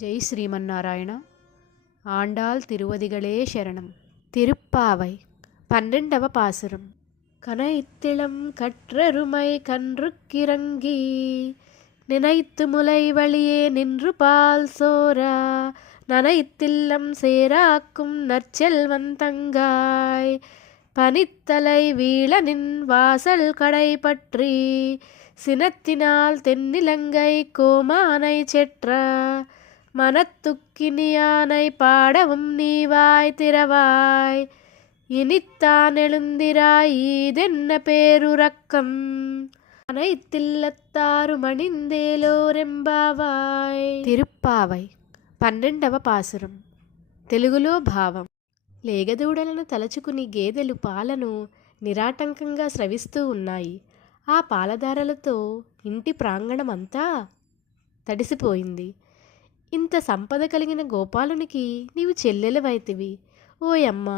ஜெய் ஸ்ரீமன்னாராயணா. ஆண்டாள் திருவதிகளே சரணம். திருப்பாவை 12వ பாசுரம். கனைத்திளம் கற்றருமை கன்றுக்கிறங்கி நினைத்து முலை வழியே நின்று பால் சோரா நனைத்தில்லம் சேராக்கும் நற்செல்வந்தங்காய் பனித்தலை வீழனின் வாசல் கடை பற்றி சினத்தினால் தென்னிலங்கை கோமானை செற்ற மனத்துக்கினியானை பாடவும் நீவாய் திறவாய் இனித்தான் எழுந்திராய் ஈதென்ன பேருறக்கம் அனைத்தில்லத்தாரும் అణిందేలోరెంబావాయ్. తిరుప్పావై 12వ పాసురం. తెలుగులో భావం. లేగదూడలను తలచుకుని గేదెలు పాలను నిరాటంకంగా స్రవిస్తూ ఉన్నాయి. ఆ పాలధారలతో ఇంటి ప్రాంగణమంతా తడిసిపోయింది. ఇంత సంపద కలిగిన గోపాలునికి నీవు చెల్లెలవైతివి. ఓయమ్మ,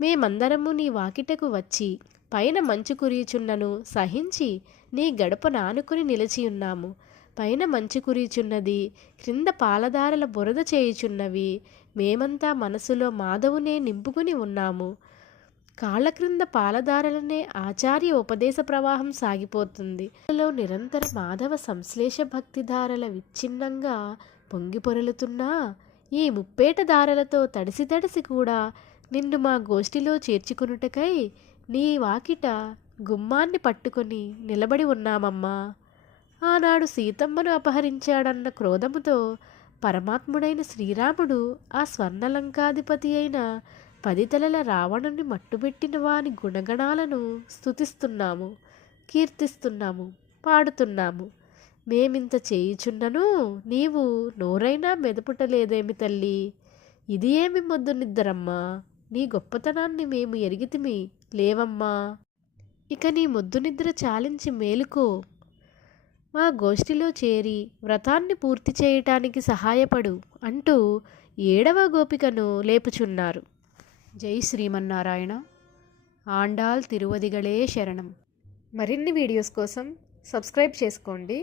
మేమందరము నీ వాకిటకు వచ్చి పైన మంచు కురియుచున్నను సహించి నీ గడప నానుకుని నిలిచియున్నాము. పైన మంచు కురియుచున్నది, క్రింద పాలధారల బురద చేయుచున్నవి. మేమంతా మనసులో మాధవునే నింపుకుని ఉన్నాము. కాళ్ళ క్రింద పాలధారలనే ఆచార్య ఉపదేశ ప్రవాహం సాగిపోతుంది. నిరంతర మాధవ సంశ్లేష భక్తిధారల విచ్ఛిన్నంగా పొంగి పొరలుతున్నా ఈ ముప్పేట దారలతో తడిసి తడిసి కూడా నిన్ను మా గోష్ఠిలో చేర్చుకునుటకై నీ వాకిట గుమ్మాన్ని పట్టుకొని నిలబడి ఉన్నామమ్మా. ఆనాడు సీతమ్మను అపహరించాడన్న క్రోధముతో పరమాత్ముడైన శ్రీరాముడు ఆ స్వర్ణలంకాధిపతి అయిన 10 తలల రావణుని మట్టుబెట్టిన వాని గుణగణాలను స్తుతిస్తున్నాము, కీర్తిస్తున్నాము, పాడుతున్నాము. మేమింత చేయుచున్నను నీవు నోరైనా మెదపుటలేదేమి తల్లి? ఇది ఏమి మొద్దు నిద్దరమ్మా? నీ గొప్పతనాన్ని మేము ఎరిగితిమి లేవమ్మా. ఇక నీ మొద్దు నిద్ర చాలించి మేలుకో. మా గోష్ఠిలో చేరి వ్రతాన్ని పూర్తి చేయటానికి సహాయపడు అంటూ 7వ గోపికను లేపుచున్నారు. జై శ్రీమన్నారాయణ. ఆండాళ్ తిరువదిగళే శరణం. మరిన్ని వీడియోస్ కోసం సబ్స్క్రైబ్ చేసుకోండి.